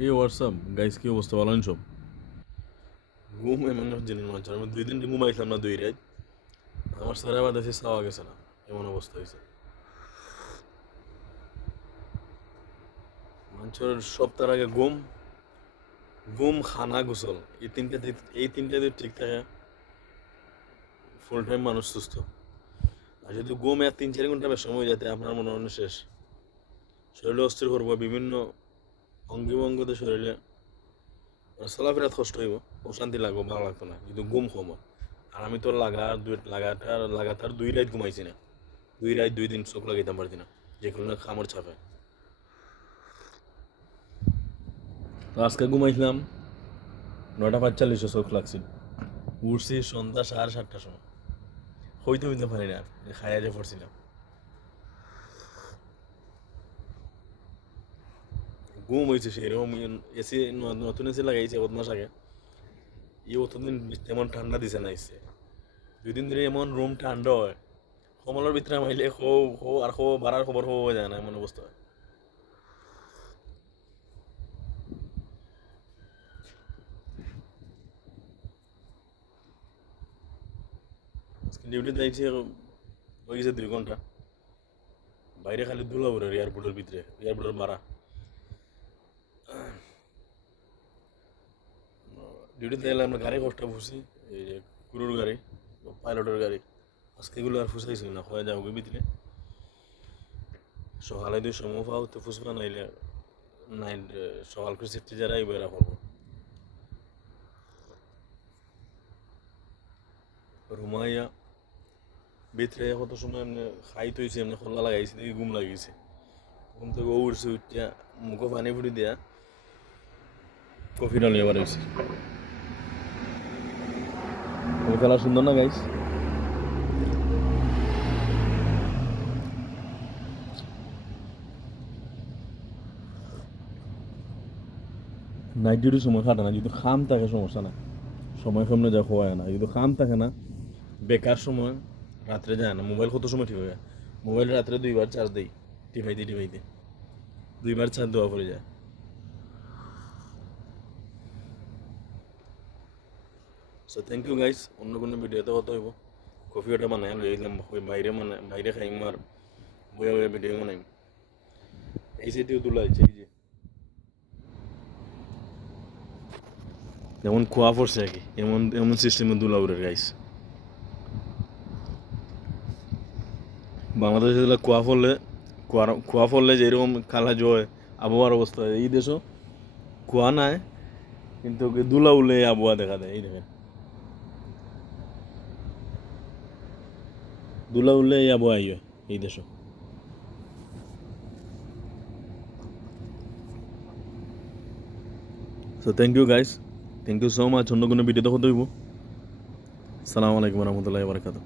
এই WhatsApp guys, কি অবস্থা? ভালো সব? ঘুম এমন জিনিস মনে হচ্ছে আমি 2 দিন ঘুমাইছিলাম না, 2 রাত। আমার সারা বাতাসে চাওয়া গেছে না, এমন অবস্থা হয়েছে। মানুষের সপ্তাহ আগে ঘুম, ঘুম, খানা, গোসল, এই তিনটা যদি ঠিক থাকে, ফুল টাইম মানুষ সুস্থ। আর যদি ঘুম 3-4 ঘন্টা বেশ সময় যাতে আপনার মনে মনে শেষ, শরীরে অস্থির করবো, বিভিন্ন অঙ্গি ভঙ্গিতে শরীরে চলাফেরাত কষ্ট হইব, অশান্তি লাগবো, ভালো লাগতো না কিন্তু ঘুম কম হয়। আর আমি তো লাগাতার 2 রাত ঘুমাইছি না। 2 রাত 2 দিন চোখ লাগাইতাম পারছি না, যে কোনো খামর চাপে। তো আজকে ঘুমাইছিলাম 9:45 চোখ লাগছিল। উঠছি সন্ধ্যা 7:30টার সময়। হইতে হইতে পারি না, খাইয়া যে পড়ছিলাম। ঘুম হয়েছে সেরকম। এসি, নতুন এসি লাগাইছে 1 মাস আগে। এই অতদিন তেমন ঠান্ডা দিছে না এসে। 2 দিন ধরে এমন রুম ঠান্ডা হয়, কমলের ভিতরে মাইলে খো খো আর খো বাড়ার খবর হওয়া যায় না, এমন অবস্থা হয়। আজকে ডিউটি যাইছে, হয়ে গেছে 2 ঘন্টা। বাইরে খালি ধুলা উড়ে এয়ারপোর্টের ভিতরে, এয়ারপোর্টের মারা। ডিউটিতে এলে আমরা গাড়ি কষ্ট ফুসি, এই যে কুরুর গাড়ি, পাইলটের গাড়ি। আজকে এগুলো আর ফুসাইছিল না, হয়ে যাবো ভিতরে। সকালে 2 সময় পাও তো ফুসবা, নাইলে নাইট সকাল করে সেফটি যারা এই বেড়া করবো। রুমাইয়া ভিতরে কত সময় এমনি খাই তৈছি, এমনি খোলা লাগাইছি, দেখি ঘুম লাগিয়েছে। ঘুম থেকে উঠছি, উঠিয়া মুখে পানি ফুটি দিয়া কফি ডালি আবার হয়েছে। খেলা সুন্দর না গাইস? নাইট ডিউটির সময় খাটে না, যদি খাম থাকে সমস্যা না, সময় সামনে যা হয় না। যদি খাম থাকে না, বেকার সময় রাত্রে যায় না। মোবাইল কত সময় ঠিক হয়ে যায়, মোবাইল রাত্রে 2বার চার্জ দিই, টিপাইতে টিপাইতে 2বার চার্জ দেওয়া পড়ে যায়। সো থ্যাংক ইউ গাইস, অন্য কোনো ভিডিওতে হতে হইব। কফি ওটা বানাই লইলাম, বাইরে মানে বাইরে খাইম আর বইয়া বইয়া ভিডিও বানাইম। এই সেটিও তোলা হয়েছে, এই যে যেমন খোয়া পড়ছে আর কি, এমন এমন সিস্টেমে দুলা উড়ে গাইস। বাংলাদেশে যেগুলো কুয়া পড়লে যেরকম কালা জয় আবহাওয়ার অবস্থা হয়, এই দেশও কুয়া নাই, কিন্তু দুলা উড়লে এই আবহাওয়া দেখা দেয়। এই দেখেন, দুলা উড়লে এই আবহাওয়া হয় এই দেশও। So thank you guys, thank you so much. অন্য কোনো ভিডিওতে হতে হইব। সালামু আলাইকুম রহমতুল্লাহ বারকাতুহ।